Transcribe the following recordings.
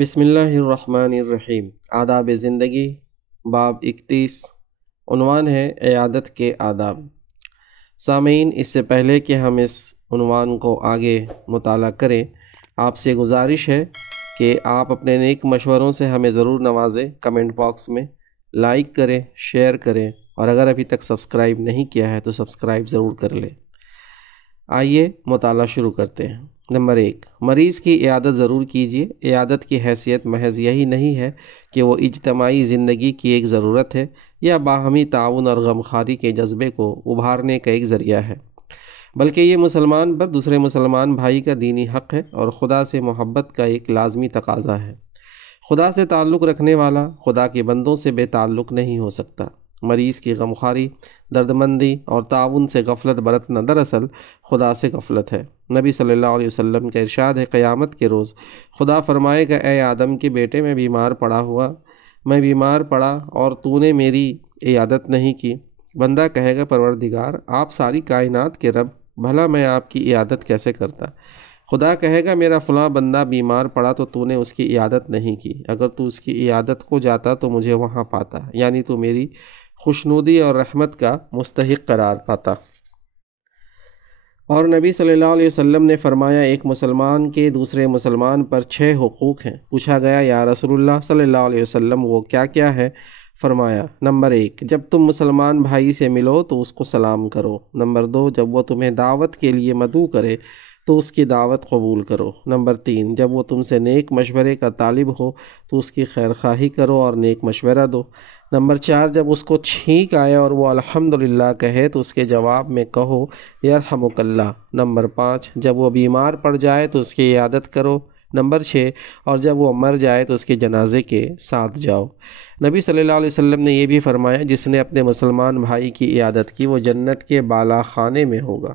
بسم اللہ الرحمن الرحیم۔ آداب زندگی، باب 31، عنوان ہے عیادت کے آداب۔ سامعین، اس سے پہلے کہ ہم اس عنوان کو آگے مطالعہ کریں، آپ سے گزارش ہے کہ آپ اپنے نیک مشوروں سے ہمیں ضرور نوازیں۔ کمنٹ باکس میں لائک کریں، شیئر کریں، اور اگر ابھی تک سبسکرائب نہیں کیا ہے تو سبسکرائب ضرور کر لیں۔ آئیے مطالعہ شروع کرتے ہیں۔ نمبر 1، مریض کی عیادت ضرور کیجیے۔ عیادت کی حیثیت محض یہی نہیں ہے کہ وہ اجتماعی زندگی کی ایک ضرورت ہے یا باہمی تعاون اور غمخواری کے جذبے کو ابھارنے کا ایک ذریعہ ہے، بلکہ یہ مسلمان پر دوسرے مسلمان بھائی کا دینی حق ہے اور خدا سے محبت کا ایک لازمی تقاضا ہے۔ خدا سے تعلق رکھنے والا خدا کے بندوں سے بے تعلق نہیں ہو سکتا۔ مریض کی غمخواری، دردمندی اور تعاون سے غفلت برتنا دراصل خدا سے غفلت ہے۔ نبی صلی اللہ علیہ وسلم کا ارشاد ہے، قیامت کے روز خدا فرمائے گا، اے آدم کے بیٹے، میں بیمار پڑا اور تو نے میری عیادت نہیں کی۔ بندہ کہے گا، پروردگار، آپ ساری کائنات کے رب، بھلا میں آپ کی عیادت کیسے کرتا؟ خدا کہے گا، میرا فلاں بندہ بیمار پڑا تو نے اس کی عیادت نہیں کی۔ اگر تو اس کی عیادت کو جاتا تو مجھے وہاں پاتا، یعنی تو میری خوشنودی اور رحمت کا مستحق قرار پاتا۔ اور نبی صلی اللہ علیہ وسلم نے فرمایا، ایک مسلمان کے دوسرے مسلمان پر 6 حقوق ہیں۔ پوچھا گیا، یا رسول اللہ صلی اللہ علیہ وسلم، وہ کیا کیا ہے؟ فرمایا، نمبر 1، جب تم مسلمان بھائی سے ملو تو اس کو سلام کرو۔ نمبر 2، جب وہ تمہیں دعوت کے لیے مدعو کرے تو اس کی دعوت قبول کرو۔ نمبر 3، جب وہ تم سے نیک مشورے کا طالب ہو تو اس کی خیر خواہی کرو اور نیک مشورہ دو۔ نمبر 4، جب اس کو چھینک آئے اور وہ الحمدللہ کہے تو اس کے جواب میں کہو، یرحمک اللہ۔ نمبر 5، جب وہ بیمار پڑ جائے تو اس کی عیادت کرو۔ نمبر 6، اور جب وہ مر جائے تو اس کے جنازے کے ساتھ جاؤ۔ نبی صلی اللہ علیہ وسلم نے یہ بھی فرمایا، جس نے اپنے مسلمان بھائی کی عیادت کی وہ جنت کے بالا خانے میں ہوگا۔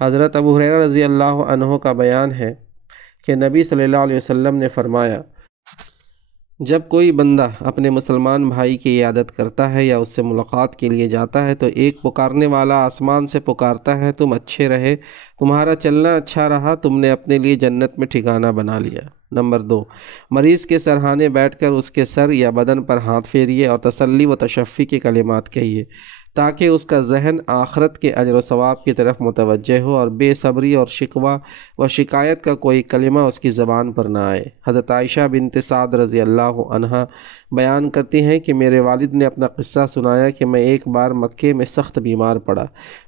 حضرت ابو ہریرہ رضی اللہ عنہ کا بیان ہے کہ نبی صلی اللہ علیہ وسلم نے فرمایا، جب کوئی بندہ اپنے مسلمان بھائی کی عیادت کرتا ہے یا اس سے ملاقات کے لیے جاتا ہے تو ایک پکارنے والا آسمان سے پکارتا ہے، تم اچھے رہے، تمہارا چلنا اچھا رہا، تم نے اپنے لیے جنت میں ٹھکانہ بنا لیا۔ نمبر 2، مریض کے سرہانے بیٹھ کر اس کے سر یا بدن پر ہاتھ پھیریے اور تسلی و تشفی کے کلمات کہیے تاکہ اس کا ذہن آخرت کے اجر و ثواب کی طرف متوجہ ہو اور بے صبری اور شکوہ و شکایت کا کوئی کلمہ اس کی زبان پر نہ آئے۔ حضرت عائشہ بنت سعد رضی اللہ عنہا بیان کرتی ہیں کہ میرے والد نے اپنا قصہ سنایا کہ میں ایک بار مکے میں سخت بیمار پڑا۔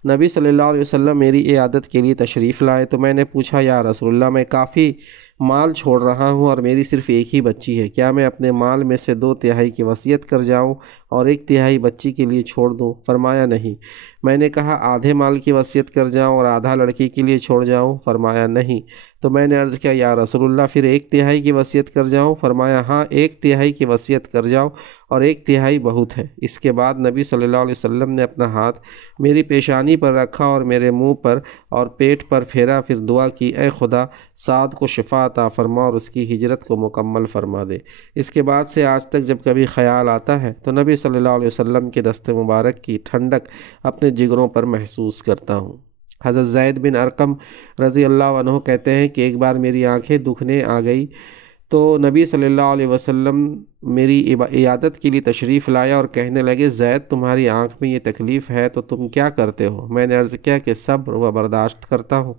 نبی صلی اللہ علیہ وسلم میری عیادت کے لیے تشریف لائے تو میں نے پوچھا، یا رسول اللہ، میں کافی مال چھوڑ رہا ہوں اور میری صرف ایک ہی بچی ہے، کیا میں اپنے مال میں سے 2/3 کی وصیت کر جاؤں اور 1/3 بچی کے لیے چھوڑ دوں؟ فرمایا، نہیں۔ میں نے کہا، آدھے مال کی وصیت کر جاؤں اور آدھا لڑکی کے لیے چھوڑ جاؤں؟ فرمایا، نہیں۔ تو میں نے عرض کیا، یا رسول اللہ، پھر 1/3 کی وصیت کر جاؤں؟ فرمایا، ہاں، 1/3 کی وصیت کر جاؤ، اور 1/3 بہت ہے۔ اس کے بعد نبی صلی اللہ علیہ وسلم نے اپنا ہاتھ میری پیشانی پر رکھا اور میرے منہ پر اور پیٹ پر پھیرا، پھر دعا کی، اے خدا، سعد کو شفا عطا فرما اور اس کی ہجرت کو مکمل فرما دے۔ اس کے بعد سے آج تک جب کبھی خیال آتا ہے تو نبی صلی اللہ علیہ وسلم کے دست مبارک کی ٹھنڈک اپنے جگروں پر محسوس کرتا ہوں۔ حضرت زید بن ارقم رضی اللہ عنہ کہتے ہیں کہ ایک بار میری آنکھیں دکھنے آ گئی تو نبی صلی اللہ علیہ وسلم میری عیادت کے لیے تشریف لایا اور کہنے لگے، زید، تمہاری آنکھ میں یہ تکلیف ہے تو تم کیا کرتے ہو؟ میں نے عرض کیا کہ صبر و برداشت کرتا ہوں۔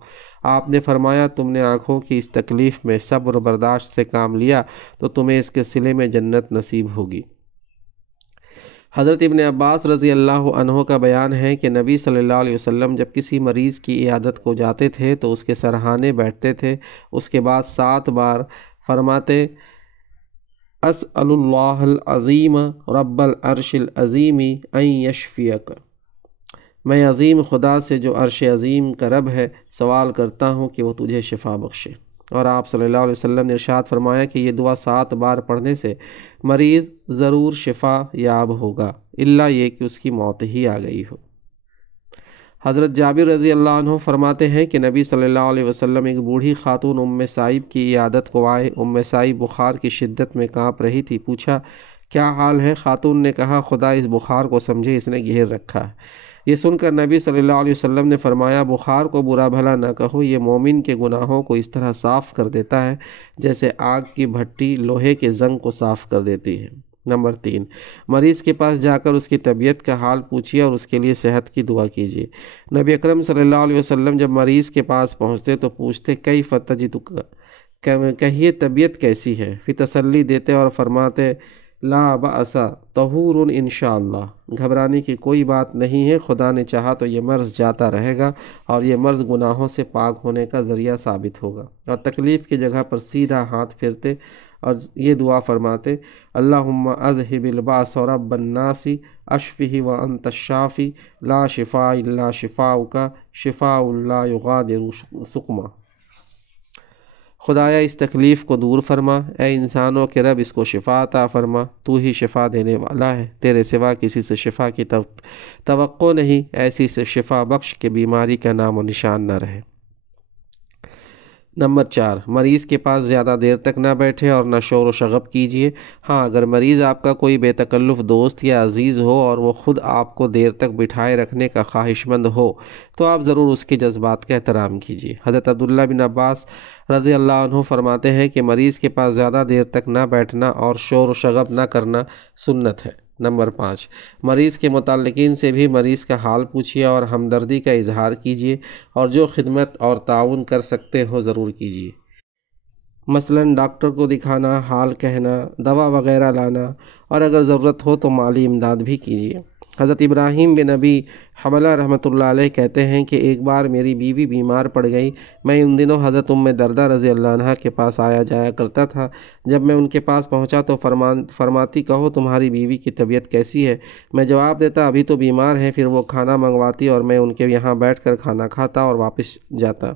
آپ نے فرمایا، تم نے آنکھوں کی اس تکلیف میں صبر و برداشت سے کام لیا تو تمہیں اس کے صلے میں جنت نصیب ہوگی۔ حضرت ابن عباس رضی اللہ عنہ کا بیان ہے کہ نبی صلی اللہ علیہ وسلم جب کسی مریض کی عیادت کو جاتے تھے تو اس کے سرہانے بیٹھتے تھے، اس کے بعد 7 بار فرماتے، اسأل اللہ العظیم رب العرش العظیم ان یشفیک، میں عظیم خدا سے جو عرش عظیم کا رب ہے سوال کرتا ہوں کہ وہ تجھے شفا بخشے۔ اور آپ صلی اللہ علیہ وسلم نے ارشاد فرمایا کہ یہ دعا 7 بار پڑھنے سے مریض ضرور شفا یاب ہوگا، الا یہ کہ اس کی موت ہی آ گئی ہو۔ حضرت جابر رضی اللہ عنہ فرماتے ہیں کہ نبی صلی اللہ علیہ وسلم ایک بوڑھی خاتون ام سائب کی عیادت کو آئے۔ ام سائب بخار کی شدت میں کانپ رہی تھی۔ پوچھا، کیا حال ہے؟ خاتون نے کہا، خدا اس بخار کو سمجھے، اس نے گھیر رکھا ہے۔ یہ سن کر نبی صلی اللہ علیہ وسلم نے فرمایا بخار کو برا بھلا نہ کہو، یہ مومن کے گناہوں کو اس طرح صاف کر دیتا ہے جیسے آگ کی بھٹی لوہے کے زنگ کو صاف کر دیتی ہے۔ نمبر 3، مریض کے پاس جا کر اس کی طبیعت کا حال پوچھیے اور اس کے لیے صحت کی دعا کیجیے۔ نبی اکرم صلی اللہ علیہ وسلم جب مریض کے پاس پہنچتے تو پوچھتے کیف تجدک، کہیے طبیعت کیسی ہے، پھر تسلی دیتے اور فرماتے لا بأس طہور انشاءاللہ، گھبرانے کی کوئی بات نہیں ہے، خدا نے چاہا تو یہ مرض جاتا رہے گا اور یہ مرض گناہوں سے پاک ہونے کا ذریعہ ثابت ہوگا۔ اور تکلیف کی جگہ پر سیدھا ہاتھ پھرتے اور یہ دعا فرماتے اللہم اذہب الباس رب الناس اشفہ وانت الشافی لا شفاء الا شفاؤک شفاء لا یغادر سقما۔ خدایا اس تکلیف کو دور فرما، اے انسانوں کے رب اس کو شفا عطا فرما، تو ہی شفا دینے والا ہے، تیرے سوا کسی سے شفا کی توقع نہیں، ایسی سے شفا بخش کہ بیماری کا نام و نشان نہ رہے۔ نمبر 4، مریض کے پاس زیادہ دیر تک نہ بیٹھے اور نہ شور و شغب کیجیے۔ ہاں، اگر مریض آپ کا کوئی بے تکلف دوست یا عزیز ہو اور وہ خود آپ کو دیر تک بٹھائے رکھنے کا خواہش مند ہو تو آپ ضرور اس کے جذبات کا احترام کیجیے۔ حضرت عبداللہ بن عباس رضی اللہ عنہ فرماتے ہیں کہ مریض کے پاس زیادہ دیر تک نہ بیٹھنا اور شور و شغب نہ کرنا سنت ہے۔ نمبر 5، مریض کے متعلقین سے بھی مریض کا حال پوچھیے اور ہمدردی کا اظہار کیجیے اور جو خدمت اور تعاون کر سکتے ہو ضرور کیجیے، مثلاً ڈاکٹر کو دکھانا، حال کہنا، دوا وغیرہ لانا، اور اگر ضرورت ہو تو مالی امداد بھی کیجیے۔ حضرت ابراہیم بن ابی حملہ رحمۃ اللہ علیہ کہتے ہیں کہ ایک بار میری بیوی بیمار پڑ گئی، میں ان دنوں حضرت دردہ رضی اللہ عنہ کے پاس آیا جایا کرتا تھا۔ جب میں ان کے پاس پہنچا تو فرماتی کہو تمہاری بیوی کی طبیعت کیسی ہے؟ میں جواب دیتا ابھی تو بیمار ہے، پھر وہ کھانا منگواتی اور میں ان کے یہاں بیٹھ کر کھانا کھاتا اور واپس جاتا۔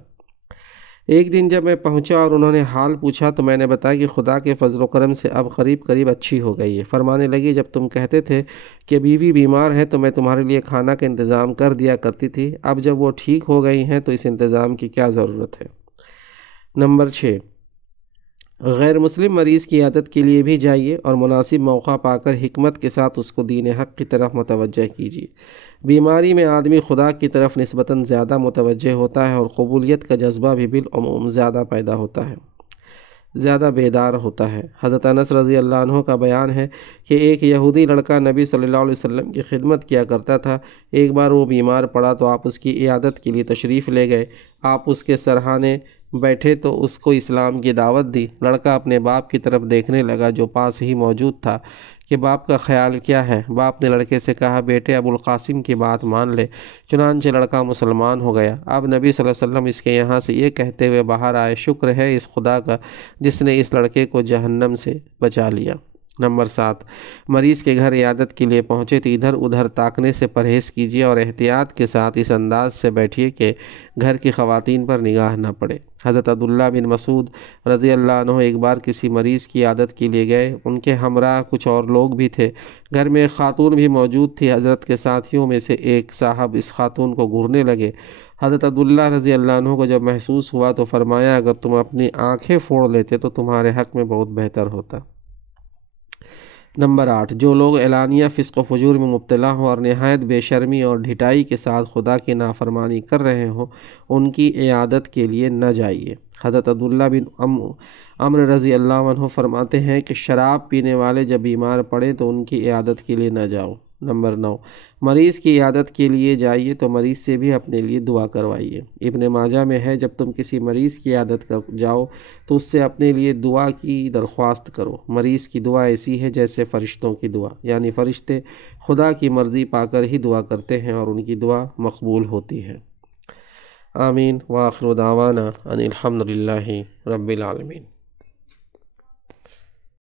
ایک دن جب میں پہنچا اور انہوں نے حال پوچھا تو میں نے بتایا کہ خدا کے فضل و کرم سے اب قریب اچھی ہو گئی ہے۔ فرمانے لگی جب تم کہتے تھے کہ بیوی بیمار ہے تو میں تمہارے لیے کھانا کا انتظام کر دیا کرتی تھی، اب جب وہ ٹھیک ہو گئی ہیں تو اس انتظام کی کیا ضرورت ہے؟ نمبر 6، غیر مسلم مریض کی عیادت کے لیے بھی جائیے اور مناسب موقع پا کر حکمت کے ساتھ اس کو دین حق کی طرف متوجہ کیجیے۔ بیماری میں آدمی خدا کی طرف نسبتاً زیادہ متوجہ ہوتا ہے اور قبولیت کا جذبہ بھی بالعموم زیادہ پیدا ہوتا ہے، زیادہ بیدار ہوتا ہے۔ حضرت انس رضی اللہ عنہ کا بیان ہے کہ ایک یہودی لڑکا نبی صلی اللہ علیہ وسلم کی خدمت کیا کرتا تھا۔ ایک بار وہ بیمار پڑا تو آپ اس کی عیادت کے لیے تشریف لے گئے۔ آپ اس کے سرہانے بیٹھے تو اس کو اسلام کی دعوت دی۔ لڑکا اپنے باپ کی طرف دیکھنے لگا جو پاس ہی موجود تھا کہ باپ کا خیال کیا ہے۔ باپ نے لڑکے سے کہا بیٹے ابو القاسم کی بات مان لے۔ چنانچہ لڑکا مسلمان ہو گیا۔ اب نبی صلی اللہ علیہ وسلم اس کے یہاں سے یہ کہتے ہوئے باہر آئے شکر ہے اس خدا کا جس نے اس لڑکے کو جہنم سے بچا لیا۔ نمبر 7، مریض کے گھر عیادت کے لیے پہنچے تو ادھر ادھر تاکنے سے پرہیز کیجیے اور احتیاط کے ساتھ اس انداز سے بیٹھیے کہ گھر کی خواتین پر نگاہ نہ پڑے۔ حضرت عبداللہ بن مسعود رضی اللہ عنہ ایک بار کسی مریض کی عیادت کے لیے گئے، ان کے ہمراہ کچھ اور لوگ بھی تھے، گھر میں ایک خاتون بھی موجود تھی۔ حضرت کے ساتھیوں میں سے ایک صاحب اس خاتون کو گھورنے لگے۔ حضرت عبداللہ رضی اللہ عنہ کو جب محسوس ہوا تو فرمایا اگر تم اپنی آنکھیں پھوڑ لیتے تو تمہارے حق میں بہت بہتر ہوتا۔ نمبر 8، جو لوگ اعلانیہ فسق و فجور میں مبتلا ہوں اور نہایت بے شرمی اور ڈھٹائی کے ساتھ خدا کی نافرمانی کر رہے ہوں ان کی عیادت کے لیے نہ جائیے۔ حضرت عبداللہ بن عمرو رضی اللہ عنہ فرماتے ہیں کہ شراب پینے والے جب بیمار پڑے تو ان کی عیادت کے لیے نہ جاؤ۔ نمبر 9، مریض کی عیادت کے لیے جائیے تو مریض سے بھی اپنے لیے دعا کروائیے۔ ابن ماجہ میں ہے جب تم کسی مریض کی عیادت کر جاؤ تو اس سے اپنے لیے دعا کی درخواست کرو۔ مریض کی دعا ایسی ہے جیسے فرشتوں کی دعا، یعنی فرشتے خدا کی مرضی پا کر ہی دعا کرتے ہیں اور ان کی دعا مقبول ہوتی ہے۔ آمین وآخر دعوانا ان الحمد للہ رب العالمین۔